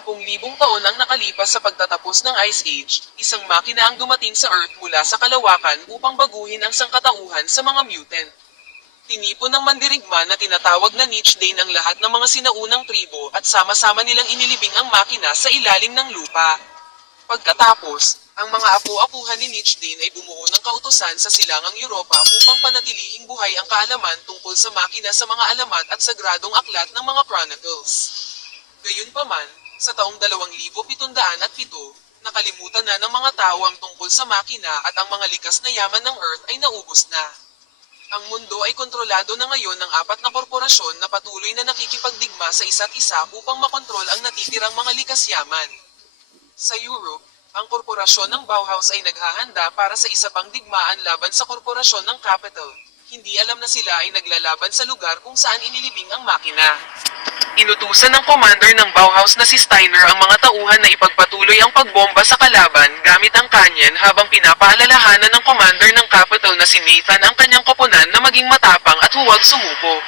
10,000 taon ang nakalipas sa pagtatapos ng Ice Age, isang makina ang dumating sa Earth mula sa kalawakan upang baguhin ang sangkatauhan sa mga mutant. Tinipon ng mandirigma na tinatawag na Nichdane ang lahat ng mga sinaunang tribo at sama-sama nilang inilibing ang makina sa ilalim ng lupa. Pagkatapos, ang mga apo-apuhan ni Nichdane ay bumuo ng kautusan sa silangang Europa upang panatilihing buhay ang kaalaman tungkol sa makina sa mga alamat at sagradong aklat ng mga chronicles. Gayunpaman, sa taong 2707, nakalimutan na ng mga tao ang tungkol sa makina at ang mga likas na yaman ng Earth ay naubos na. Ang mundo ay kontrolado na ngayon ng 4 na korporasyon na patuloy na nakikipagdigma sa isa't isa upang makontrol ang natitirang mga likas yaman. Sa Europe, ang korporasyon ng Bauhaus ay naghahanda para sa isa pang digmaan laban sa korporasyon ng Capital. Hindi alam na sila ay naglalaban sa lugar kung saan inilibing ang makina. Inutusan ng commander ng Bauhaus na si Steiner ang mga tauhan na ipagpatuloy ang pagbomba sa kalaban gamit ang kanyan habang pinapaalalahanan ng commander ng Capital na si Nathan ang kanyang koponan na maging matapang at huwag sumuko.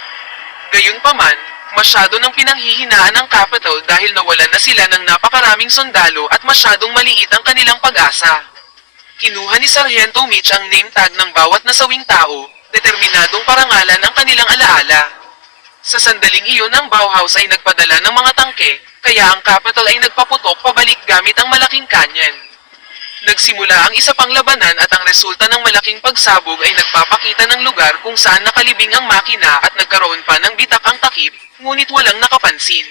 Gayunpaman, masyado nang pinanghihinaan ng Capital dahil nawalan na sila ng napakaraming sundalo at masyadong maliit ang kanilang pag-asa. Kinuha ni Sargento Mitch ang name tag ng bawat nasawing tao, determinadong parangalan ang kanilang alaala. Sa sandaling iyon ang Bauhaus ay nagpadala ng mga tangke, kaya ang Capital ay nagpaputok pabalik gamit ang malaking kanyan. Nagsimula ang isa pang labanan at ang resulta ng malaking pagsabog ay nagpapakita ng lugar kung saan nakalibing ang makina at nagkaroon pa ng bitak ang takip, ngunit walang nakapansin.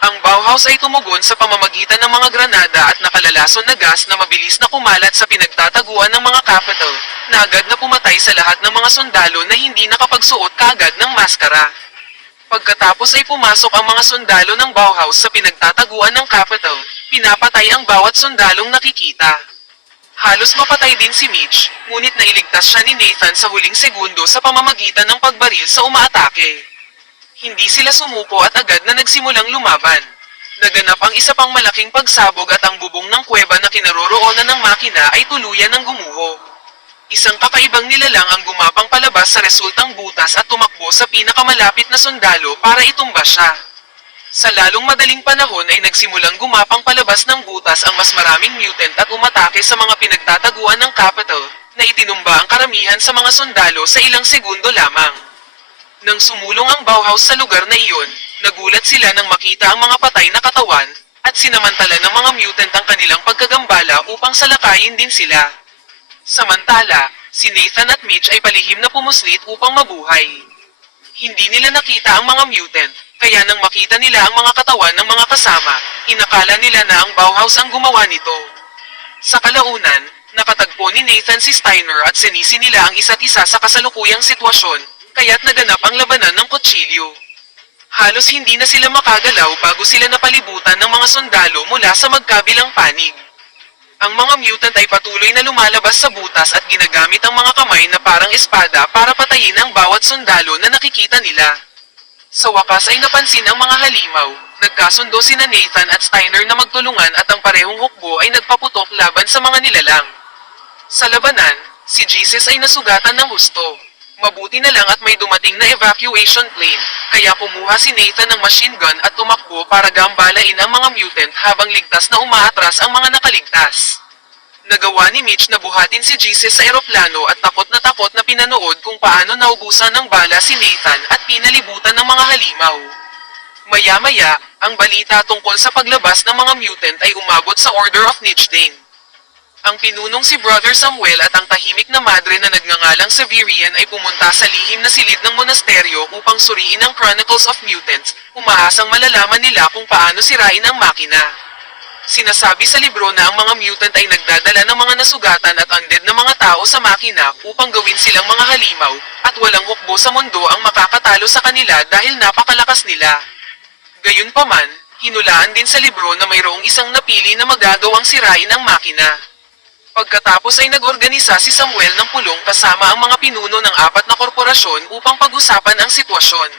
Ang Bauhaus ay tumugon sa pamamagitan ng mga granada at nakalalason na gas na mabilis na kumalat sa pinagtataguan ng mga Capital, na agad na pumatay sa lahat ng mga sundalo na hindi nakapagsuot kaagad ng maskara. Pagkatapos ay pumasok ang mga sundalo ng Bauhaus sa pinagtataguan ng Capital, pinapatay ang bawat sundalong nakikita. Halos mapatay din si Mitch, ngunit nailigtas siya ni Nathan sa huling segundo sa pamamagitan ng pagbaril sa umaatake. Hindi sila sumuko at agad na nagsimulang lumaban. Naganap ang isa pang malaking pagsabog at ang bubong ng kuweba na kinaroroonan ng makina ay tuluyan ng gumuho. Isang kakaibang nilalang ang gumapang palabas sa resultang butas at tumakbo sa pinakamalapit na sundalo para itumba siya. Sa lalong madaling panahon ay nagsimulang gumapang palabas ng butas ang mas maraming mutant at umatake sa mga pinagtataguan ng Capital, na itinumba ang karamihan sa mga sundalo sa ilang segundo lamang. Nang sumulong ang Bauhaus sa lugar na iyon, nagulat sila nang makita ang mga patay na katawan, at sinamantala ng mga mutant ang kanilang pagkagambala upang salakayin din sila. Samantala, si Nathan at Mitch ay palihim na pumuslit upang mabuhay. Hindi nila nakita ang mga mutant, kaya nang makita nila ang mga katawan ng mga kasama, inakala nila na ang Bauhaus ang gumawa nito. Sa kalaunan, nakatagpo ni Nathan si Steiner at sinisi nila ang isa't isa sa kasalukuyang sitwasyon, kaya't naganap ang labanan ng kutsilyo. Halos hindi na sila makagalaw bago sila napalibutan ng mga sundalo mula sa magkabilang panig. Ang mga mutant ay patuloy na lumalabas sa butas at ginagamit ang mga kamay na parang espada para patayin ang bawat sundalo na nakikita nila. Sa wakas ay napansin ang mga halimaw, nagkasundo sina Nathan at Steiner na magtulungan at ang parehong hukbo ay nagpaputok laban sa mga nilalang. Sa labanan, si Jesus ay nasugatan ng husto. Mabuti na lang at may dumating na evacuation plane, kaya kumuha si Nathan ng machine gun at tumakbo para gambalain ang mga mutant habang ligtas na umaatras ang mga nakaligtas. Nagawa ni Mitch na buhatin si Jesus sa eroplano at takot na pinanood kung paano naubusan ng bala si Nathan at pinalibutan ng mga halimaw. Maya-maya, ang balita tungkol sa paglabas ng mga mutant ay umabot sa Order of Nichdane. Ang pinunong si Brother Samuel at ang tahimik na madre na nagngangalang Severian ay pumunta sa lihim na silid ng monasteryo upang suriin ang Chronicles of Mutants, umaasang malalaman nila kung paano sirain ang makina. Sinasabi sa libro na ang mga mutant ay nagdadala ng mga nasugatan at undead na mga tao sa makina upang gawin silang mga halimaw, at walang hukbo sa mundo ang makakatalo sa kanila dahil napakalakas nila. Gayunpaman, hinulaan din sa libro na mayroong isang napili na magagawang sirain ang makina. Pagkatapos ay nag-organisa si Samuel ng pulong kasama ang mga pinuno ng 4 na korporasyon upang pag-usapan ang sitwasyon.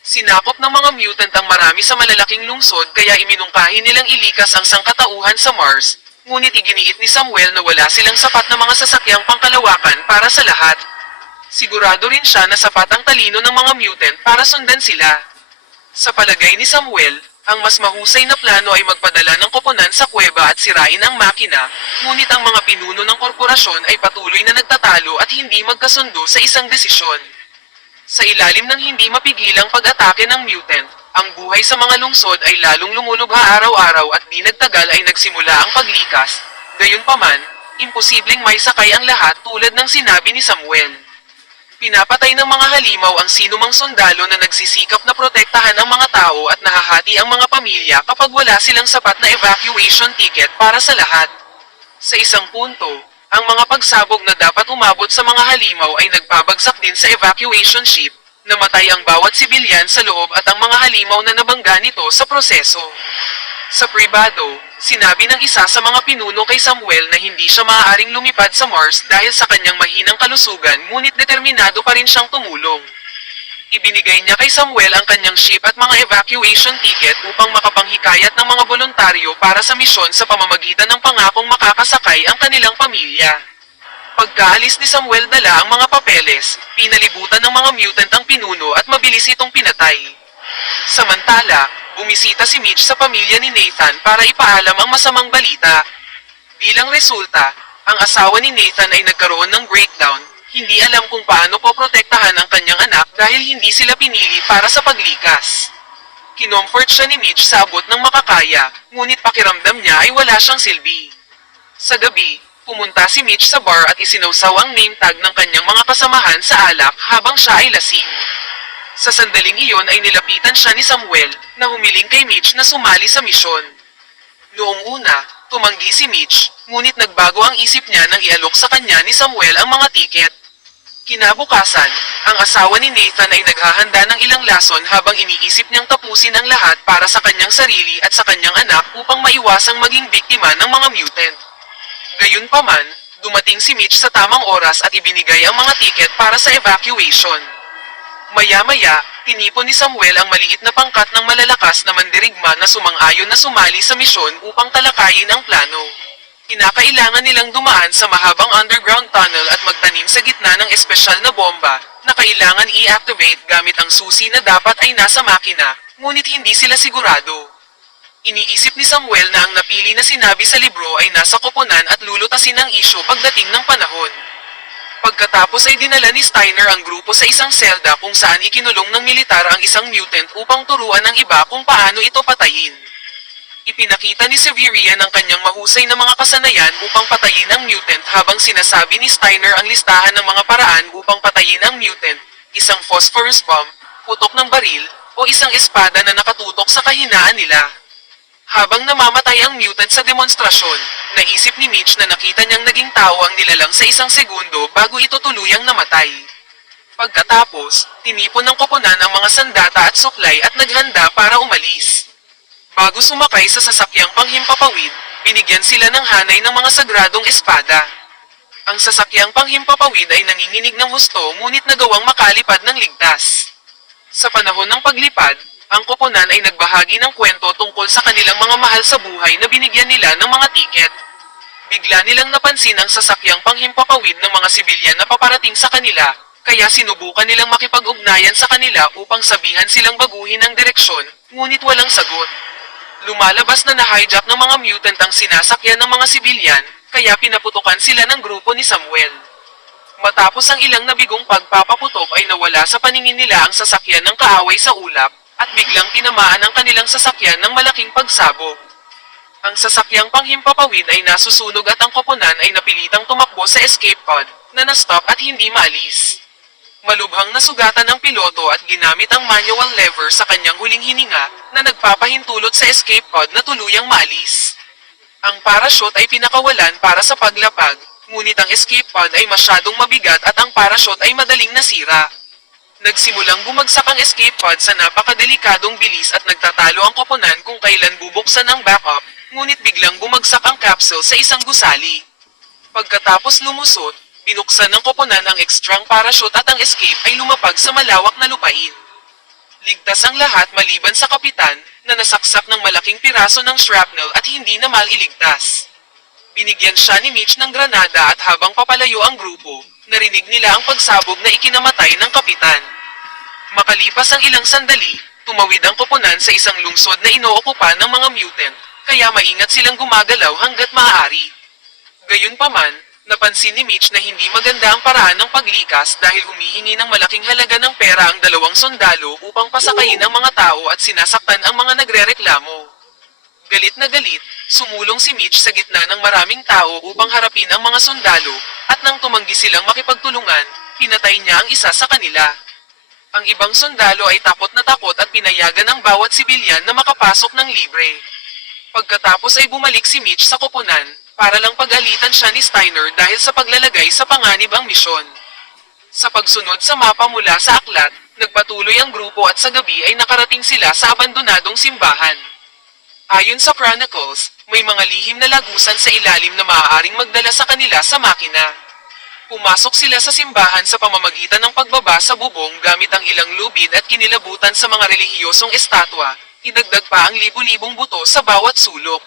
Sinakop ng mga mutant ang marami sa malalaking lungsod kaya iminungkahi nilang ilikas ang sangkatauhan sa Mars, ngunit iginiit ni Samuel na wala silang sapat na mga sasakyang pangkalawakan para sa lahat. Sigurado rin siya na sapat ang talino ng mga mutant para sundan sila. Sa palagay ni Samuel, Ang mas mahusay na plano ay magpadala ng koponan sa kuweba at sirain ang makina, ngunit ang mga pinuno ng korporasyon ay patuloy na nagtatalo at hindi magkasundo sa isang desisyon. Sa ilalim ng hindi mapigilang pag-atake ng mutant, ang buhay sa mga lungsod ay lalong lumulubha araw-araw at di nagtagal ay nagsimula ang paglikas. Gayunpaman, imposibleng may sakay ang lahat tulad ng sinabi ni Samuel. Pinapatay ng mga halimaw ang sinumang sundalo na nagsisikap na protektahan ang mga tao at nahahati ang mga pamilya kapag wala silang sapat na evacuation ticket para sa lahat. Sa isang punto, ang mga pagsabog na dapat umabot sa mga halimaw ay nagpabagsak din sa evacuation ship, namatay ang bawat sibilyan sa loob at ang mga halimaw na nabangga nito sa proseso. Sa pribado, sinabi ng isa sa mga pinuno kay Samuel na hindi siya maaaring lumipad sa Mars dahil sa kanyang mahinang kalusugan ngunit determinado pa rin siyang tumulong. Ibinigay niya kay Samuel ang kanyang ship at mga evacuation ticket upang makapanghikayat ng mga voluntaryo para sa misyon sa pamamagitan ng pangakong makakasakay ang kanilang pamilya. Pagkaalis ni Samuel dala ang mga papeles, pinalibutan ng mga mutant ang pinuno at mabilis itong pinatay. Samantala, bumisita si Mitch sa pamilya ni Nathan para ipaalam ang masamang balita. Bilang resulta, ang asawa ni Nathan ay nagkaroon ng breakdown, hindi alam kung paano poprotektahan ang kanyang anak dahil hindi sila pinili para sa paglikas. Kinomfort siya ni Mitch sa abot ng makakaya, ngunit pakiramdam niya ay wala siyang silbi. Sa gabi, pumunta si Mitch sa bar at isinawsaw ang name tag ng kanyang mga kasamahan sa alak habang siya ay lasing. Sa sandaling iyon ay nilapitan siya ni Samuel na humiling kay Mitch na sumali sa misyon. Noong una, tumanggi si Mitch, ngunit nagbago ang isip niya nang ialok sa kanya ni Samuel ang mga tiket. Kinabukasan, ang asawa ni Nathan ay naghahanda ng ilang lason habang iniisip niyang tapusin ang lahat para sa kanyang sarili at sa kanyang anak upang maiwasang maging biktima ng mga mutant. Gayunpaman, dumating si Mitch sa tamang oras at ibinigay ang mga tiket para sa evacuation. Maya-maya, tinipon ni Samuel ang maliit na pangkat ng malalakas na mandirigma na sumang-ayon na sumali sa misyon upang talakayin ang plano. Kinakailangan nilang dumaan sa mahabang underground tunnel at magtanim sa gitna ng espesyal na bomba na kailangan i-activate gamit ang susi na dapat ay nasa makina, ngunit hindi sila sigurado. Iniisip ni Samuel na ang napili na sinabi sa libro ay nasa koponan at lulutasin ang isyu pagdating ng panahon. Pagkatapos ay dinala ni Steiner ang grupo sa isang selda kung saan ikinulong ng militar ang isang mutant upang turuan ng iba kung paano ito patayin. Ipinakita ni Severian ang kanyang mahusay na mga kasanayan upang patayin ang mutant habang sinasabi ni Steiner ang listahan ng mga paraan upang patayin ang mutant, isang phosphorus bomb, putok ng baril, o isang espada na nakatutok sa kahinaan nila. Habang namamatay ang mutant sa demonstrasyon, naisip ni Mitch na nakita niyang naging tao ang nilalang sa isang segundo bago ito tuluyang namatay. Pagkatapos, tinipon ng koponan ang mga sandata at suklay at naghanda para umalis. Bago sumakay sa sasakyang panghimpapawid, binigyan sila ng hanay ng mga sagradong espada. Ang sasakyang panghimpapawid ay nanginginig ng husto ngunit nagawang makalipad ng ligtas. Sa panahon ng paglipad, ang koponan ay nagbahagi ng kwento tungkol sa kanilang mga mahal sa buhay na binigyan nila ng mga tiket. Bigla nilang napansin ang sasakyang panghimpapawid ng mga sibilyan na paparating sa kanila, kaya sinubukan nilang makipag-ugnayan sa kanila upang sabihan silang baguhin ang direksyon, ngunit walang sagot. Lumalabas na na-hijack ng mga mutant ang sinasakyan ng mga sibilyan, kaya pinaputukan sila ng grupo ni Samuel. Matapos ang ilang nabigong pagpapaputok ay nawala sa paningin nila ang sasakyan ng kaaway sa ulap, at biglang tinamaan ang kanilang sasakyan ng malaking pagsabog. Ang sasakyang panghimpapawid ay nasusunog at ang koponan ay napilitang tumakbo sa escape pod, na na-stop at hindi maalis. Malubhang nasugatan ng piloto at ginamit ang manual lever sa kanyang huling hininga, na nagpapahintulot sa escape pod na tuluyang maalis. Ang parachute ay pinakawalan para sa paglapag, ngunit ang escape pod ay masyadong mabigat at ang parachute ay madaling nasira. Nagsimulang bumagsak ang escape pod sa napakadelikadong bilis at nagtatalo ang koponan kung kailan bubuksan ang backup, ngunit biglang bumagsak ang capsule sa isang gusali. Pagkatapos lumusot, binuksan ng koponan ang extrang parachute at ang escape ay lumapag sa malawak na lupain. Ligtas ang lahat maliban sa kapitan, na nasaksak ng malaking piraso ng shrapnel at hindi na mailigtas. Binigyan siya ni Mitch ng granada at habang papalayo ang grupo, narinig nila ang pagsabog na ikinamatay ng kapitan. Makalipas ang ilang sandali, Tumawid ang koponan sa isang lungsod na inookupa ng mga mutant, kaya maingat silang gumagalaw hanggat maaari. Gayunpaman, napansin ni Mitch na hindi maganda ang paraan ng paglikas dahil humihingi ng malaking halaga ng pera ang dalawang sundalo upang pasakayin ang mga tao at sinasaktan ang mga nagrereklamo. Galit na galit, sumulong si Mitch sa gitna ng maraming tao upang harapin ang mga sundalo, at nang tumanggi silang makipagtulungan, pinatay niya ang isa sa kanila. Ang ibang sundalo ay takot at pinayagan ang bawat sibilyan na makapasok ng libre. Pagkatapos ay bumalik si Mitch sa koponan, para lang pag-alitan siya ni Steiner dahil sa paglalagay sa panganib ang misyon. Sa pagsunod sa mapa mula sa aklat, nagpatuloy ang grupo at sa gabi ay nakarating sila sa abandonadong simbahan. Ayon sa Chronicles, may mga lihim na lagusan sa ilalim na maaaring magdala sa kanila sa makina. Pumasok sila sa simbahan sa pamamagitan ng pagbaba sa bubong gamit ang ilang lubid at kinilabutan sa mga relihiyosong estatwa, idagdag pa ang libu-libong buto sa bawat sulok.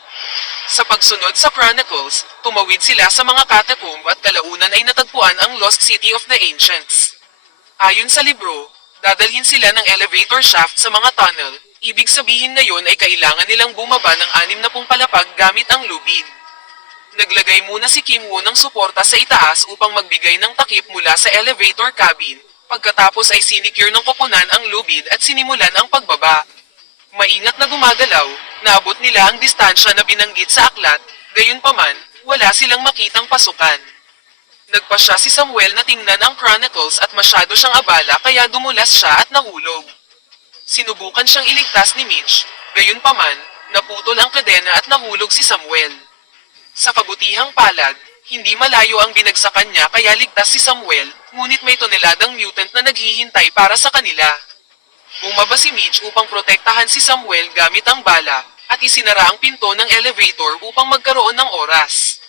Sa pagsunod sa Chronicles, tumawid sila sa mga catacomb at kalaunan ay natagpuan ang Lost City of the Ancients. Ayon sa libro, dadalhin sila ng elevator shaft sa mga tunnel, ibig sabihin ngayon ay kailangan nilang bumaba ng 60 palapag gamit ang lubid. Naglagay muna si Kim Woo ng suporta sa itaas upang magbigay ng takip mula sa elevator cabin, pagkatapos ay sinikure ng koponan ang lubid at sinimulan ang pagbaba. Maingat na gumagalaw, naabot nila ang distansya na binanggit sa aklat, gayunpaman, wala silang makitang pasukan. Nagpasya si Samuel na tingnan ang Chronicles at masyado siyang abala kaya dumulas siya at nahulog. Sinubukan siyang iligtas ni Mitch, gayunpaman, naputol ang kadena at nahulog si Samuel. Sa kabutihang palad, hindi malayo ang binagsakan niya kaya ligtas si Samuel, ngunit may toneladang mutant na naghihintay para sa kanila. Bumaba si Mitch upang protektahan si Samuel gamit ang bala, at isinara ang pinto ng elevator upang magkaroon ng oras.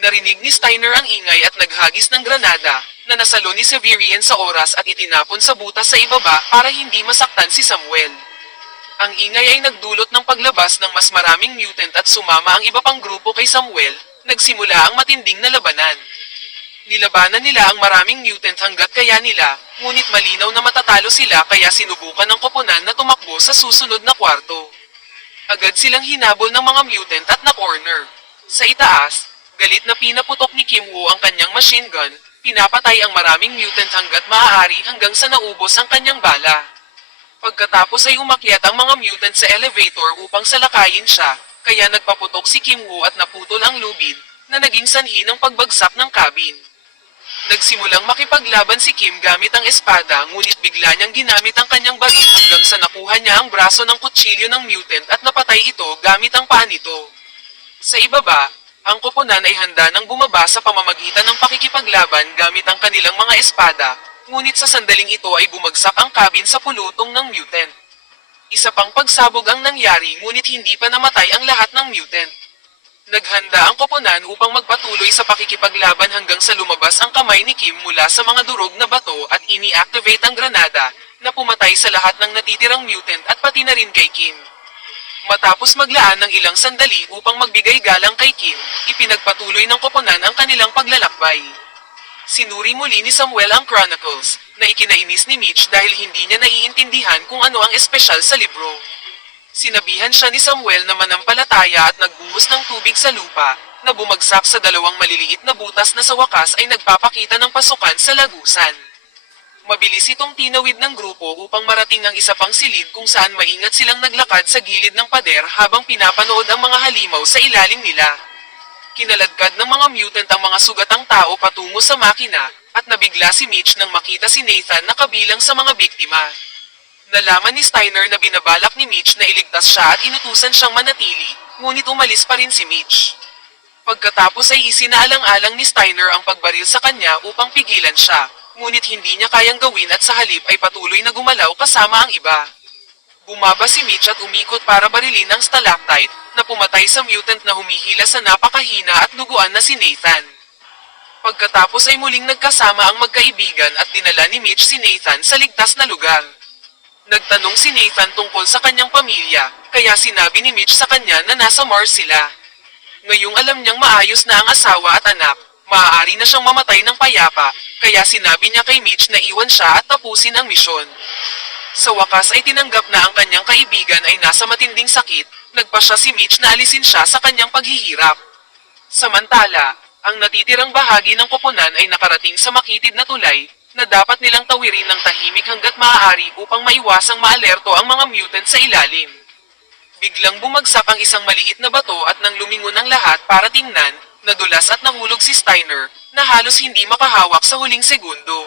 Narinig ni Steiner ang ingay at naghagis ng granada, na nasalo ni Severian sa oras at itinapon sa butas sa ibaba para hindi masaktan si Samuel. Ang ingay ay nagdulot ng paglabas ng mas maraming mutant at sumama ang iba pang grupo kay Samuel, nagsimula ang matinding na labanan. Nilabanan nila ang maraming mutant hanggat kaya nila, ngunit malinaw na matatalo sila kaya sinubukan ng koponan na tumakbo sa susunod na kwarto. Agad silang hinabol ng mga mutant at na-corner. Sa itaas, galit na pinaputok ni Kim Woo ang kanyang machine gun, pinapatay ang maraming mutant hanggat maaari hanggang sa naubos ang kanyang bala. Pagkatapos ay umakyat ang mga mutant sa elevator upang salakayin siya, kaya nagpaputok si Kim Woo at naputol ang lubid, na naging sanhi ng pagbagsak ng cabin. Nagsimulang makipaglaban si Kim gamit ang espada ngunit bigla niyang ginamit ang kanyang baril hanggang sa nakuha niya ang braso ng kutsilyo ng mutant at napatay ito gamit ang paa nito. Sa ibaba, ang koponan ay handa nang bumaba sa pamamagitan ng pakikipaglaban gamit ang kanilang mga espada, ngunit sa sandaling ito ay bumagsak ang cabin sa pulutong ng mutant. Isa pang pagsabog ang nangyari ngunit hindi pa namatay ang lahat ng mutant. Naghanda ang koponan upang magpatuloy sa pakikipaglaban hanggang sa lumabas ang kamay ni Kim mula sa mga durog na bato at ini-activate ang granada, na pumatay sa lahat ng natitirang mutant at pati na rin kay Kim. Matapos maglaan ng ilang sandali upang magbigay galang kay Kim, ipinagpatuloy ng koponan ang kanilang paglalakbay. Sinuri muli ni Samuel ang Chronicles, na ikinainis ni Mitch dahil hindi niya naiintindihan kung ano ang espesyal sa libro. Sinabihan siya ni Samuel na manampalataya at nagbuhos ng tubig sa lupa, na bumagsak sa dalawang maliliit na butas na sa wakas ay nagpapakita ng pasukan sa lagusan. Mabilis itong tinawid ng grupo upang marating ang isa pang silid kung saan maingat silang naglakad sa gilid ng pader habang pinapanood ang mga halimaw sa ilalim nila. Kinaladkad ng mga mutant ang mga sugatang tao patungo sa makina, at nabigla si Mitch nang makita si Nathan na kabilang sa mga biktima. Nalaman ni Steiner na binabalak ni Mitch na iligtas siya at inutusan siyang manatili, ngunit umalis pa rin si Mitch. Pagkatapos ay isinaalang-alang ni Steiner ang pagbaril sa kanya upang pigilan siya, ngunit hindi niya kayang gawin at sa halip ay patuloy na gumalaw kasama ang iba. Bumaba si Mitch at umikot para barilin ang stalactite, na pumatay sa mutant na humihila sa napakahina at duguan na si Nathan. Pagkatapos ay muling nagkasama ang magkaibigan at dinala ni Mitch si Nathan sa ligtas na lugar. Nagtanong si Nathan tungkol sa kanyang pamilya, kaya sinabi ni Mitch sa kanya na nasa Mars sila. Ngayong alam niyang maayos na ang asawa at anak, maaari na siyang mamatay ng payapa, kaya sinabi niya kay Mitch na iwan siya at tapusin ang misyon. Sa wakas ay tinanggap na ang kanyang kaibigan ay nasa matinding sakit, nagpa siya si Mitch na alisin siya sa kanyang paghihirap. Samantala, ang natitirang bahagi ng koponan ay nakarating sa makitid na tulay, na dapat nilang tawirin ng tahimik hanggat maaari upang maiwasang maalerto ang mga mutant sa ilalim. Biglang bumagsak ang isang maliit na bato at nang lumingon ang lahat para tingnan, nadulas at nahulog si Steiner, na halos hindi makahawak sa huling segundo.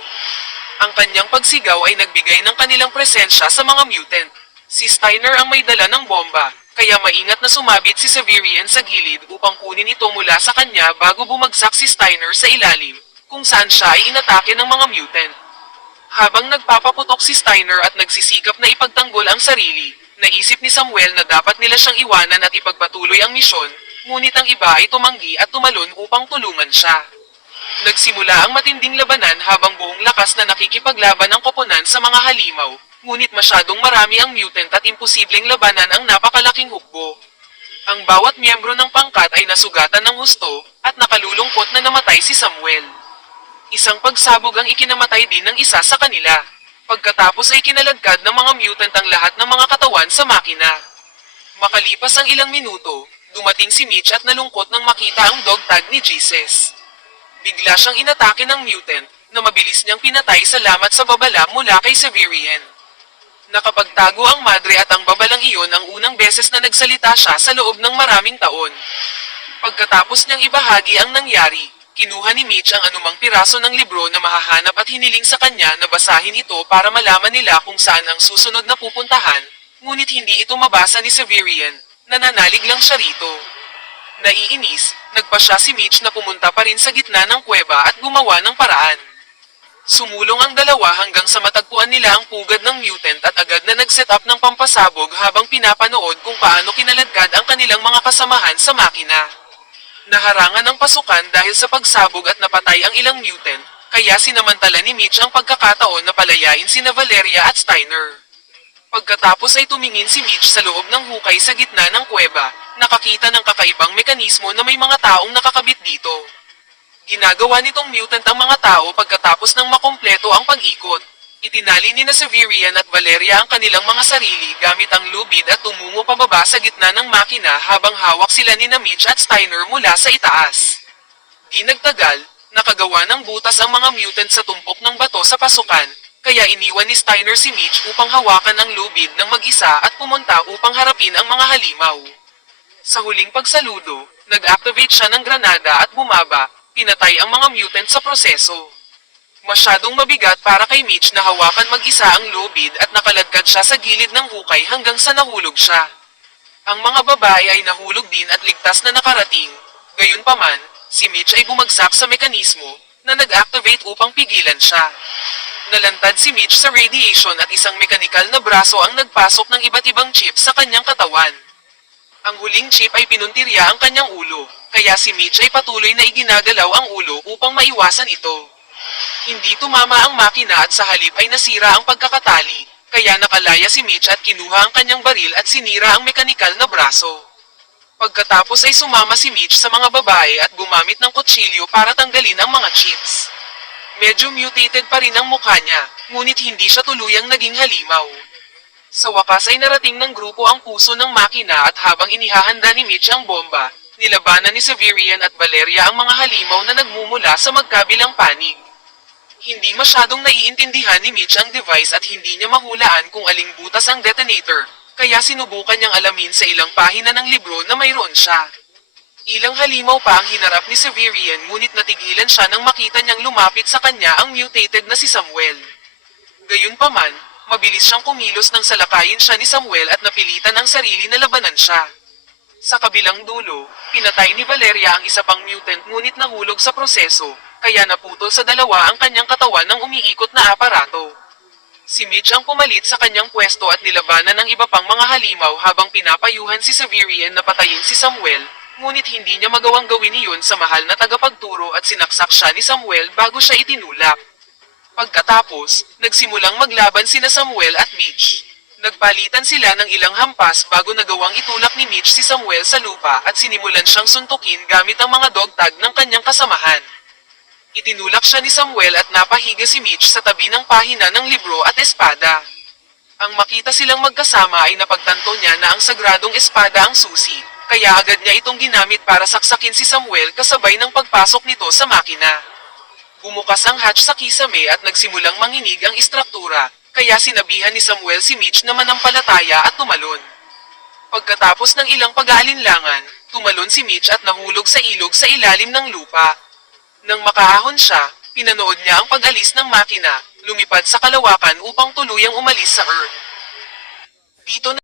Ang kanyang pagsigaw ay nagbigay ng kanilang presensya sa mga mutant. Si Steiner ang may dala ng bomba, kaya maingat na sumabit si Severian sa gilid upang kunin ito mula sa kanya bago bumagsak si Steiner sa ilalim, kung saan siya ay inatake ng mga mutant. Habang nagpapaputok si Steiner at nagsisikap na ipagtanggol ang sarili, naisip ni Samuel na dapat nila siyang iwanan at ipagpatuloy ang misyon, ngunit ang iba ay tumanggi at tumalon upang tulungan siya. Nagsimula ang matinding labanan habang buong lakas na nakikipaglaban ang koponan sa mga halimaw, ngunit masyadong marami ang mutant at imposibleng labanan ang napakalaking hukbo. Ang bawat miyembro ng pangkat ay nasugatan ng husto, at nakalulungkot na namatay si Samuel. Isang pagsabog ang ikinamatay din ng isa sa kanila. Pagkatapos ay kinaladkad ng mga mutant ang lahat ng mga katawan sa makina. Makalipas ang ilang minuto, dumating si Mitch at nalungkot nang makita ang dog tag ni Jesus. Bigla siyang inatake ng mutant, na mabilis niyang pinatay salamat sa babala mula kay Severian. Nakapagtago ang madre at ang babalang iyon ang unang beses na nagsalita siya sa loob ng maraming taon. Pagkatapos niyang ibahagi ang nangyari, kinuha ni Mitch ang anumang piraso ng libro na mahahanap at hiniling sa kanya na basahin ito para malaman nila kung saan ang susunod na pupuntahan, ngunit hindi ito mabasa ni Severian, nananalig lang siya rito. Naiinis, nagpa siya si Mitch na pumunta pa rin sa gitna ng kuweba at gumawa ng paraan. Sumulong ang dalawa hanggang sa matagpuan nila ang pugad ng mutant at agad na nag-set up ng pampasabog habang pinapanood kung paano kinaladkad ang kanilang mga kasamahan sa makina. Naharangan ang pasukan dahil sa pagsabog at napatay ang ilang mutant, kaya sinamantala ni Mitch ang pagkakataon na palayain sina Valeria at Steiner. Pagkatapos ay tumingin si Mitch sa loob ng hukay sa gitna ng kuweba, nakakita ng kakaibang mekanismo na may mga taong nakakabit dito. Ginagawa nitong mutant ang mga tao pagkatapos ng makumpleto ang pag-ikot. Itinali ni Severian at Valeria ang kanilang mga sarili gamit ang lubid at tumungo pababa sa gitna ng makina habang hawak sila ni Mitch at Steiner mula sa itaas. Di nagtagal, nakagawa ng butas ang mga mutant sa tumpok ng bato sa pasukan, kaya iniwan ni Steiner si Mitch upang hawakan ang lubid ng mag-isa at pumunta upang harapin ang mga halimaw. Sa huling pagsaludo, nag-activate siya ng granada at bumaba, pinatay ang mga mutant sa proseso. Masyadong mabigat para kay Mitch na hawakan mag-isa ang lubid at nakaladkad siya sa gilid ng hukay hanggang sa nahulog siya. Ang mga babae ay nahulog din at ligtas na nakarating. Gayunpaman, si Mitch ay bumagsak sa mekanismo na nag-activate upang pigilan siya. Nalantad si Mitch sa radiation at isang mekanikal na braso ang nagpasok ng iba't ibang chip sa kanyang katawan. Ang huling chip ay pinuntirya ang kanyang ulo, kaya si Mitch ay patuloy na iginagalaw ang ulo upang maiwasan ito. Hindi tumama ang makina at sa halip ay nasira ang pagkakatali, kaya nakalaya si Mitch at kinuha ang kanyang baril at sinira ang mekanikal na braso. Pagkatapos ay sumama si Mitch sa mga babae at gumamit ng kutsilyo para tanggalin ang mga chips. Medyo mutated pa rin ang mukha niya, ngunit hindi siya tuluyang naging halimaw. Sa wakas ay narating ng grupo ang puso ng makina at habang inihahanda ni Mitch ang bomba, nilabanan ni Severian at Valeria ang mga halimaw na nagmumula sa magkabilang panig. Hindi masyadong naiintindihan ni Mitch ang device at hindi niya mahulaan kung aling butas ang detonator, kaya sinubukan niyang alamin sa ilang pahina ng libro na mayroon siya. Ilang halimaw pa ang hinarap ni Severian ngunit natigilan siya nang makita niyang lumapit sa kanya ang mutated na si Samuel. Gayunpaman, mabilis siyang kumilos nang salakayin siya ni Samuel at napilitan ang sarili na labanan siya. Sa kabilang dulo, pinatay ni Valeria ang isa pang mutant ngunit nahulog sa proseso, kaya naputol sa dalawa ang kanyang katawan ng umiikot na aparato. Si Mitch ang pumalit sa kanyang pwesto at nilabanan ng iba pang mga halimaw habang pinapayuhan si Severian na patayin si Samuel, ngunit hindi niya magawang gawin iyon sa mahal na tagapagturo at sinaksak siya ni Samuel bago siya itinulak. Pagkatapos, nagsimulang maglaban sina Samuel at Mitch. Nagpalitan sila ng ilang hampas bago nagawang itulak ni Mitch si Samuel sa lupa at sinimulan siyang suntukin gamit ang mga dog tag ng kanyang kasamahan. Itinulak siya ni Samuel at napahiga si Mitch sa tabi ng pahina ng libro at espada. Ang makita silang magkasama ay napagtanto niya na ang sagradong espada ang susi, kaya agad niya itong ginamit para saksakin si Samuel kasabay ng pagpasok nito sa makina. Bumukas ang hatch sa kisame at nagsimulang manginig ang istruktura, kaya sinabihan ni Samuel si Mitch na manampalataya at tumalon. Pagkatapos ng ilang pag-aalinlangan, tumalon si Mitch at nahulog sa ilog sa ilalim ng lupa. Nang makaahon siya, pinanood niya ang pag-alis ng makina, lumipad sa kalawakan upang tuluyang umalis sa Earth. Dito